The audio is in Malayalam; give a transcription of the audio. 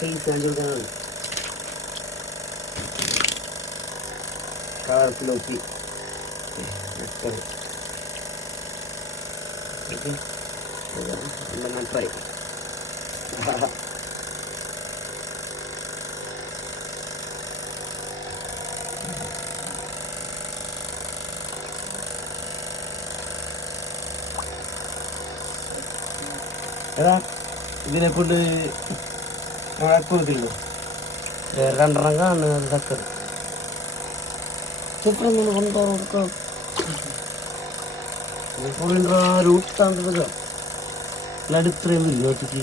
ടേസ്റ്റ് കാണിച്ചു കൊടുക്കാനാണ്. കളർഫുള്ളോക്കി ട്രൈ. ഏതാ ഇതിനെ കൊണ്ട് കൊടുത്തില്ലോ രണ്ടെണ്ണം കാണുന്നത് ചക്കര ചുപ്രം കൊണ്ടുപോകാം റൂട്ട് താണ്ടത് അടുത്രയും നോക്കിക്ക്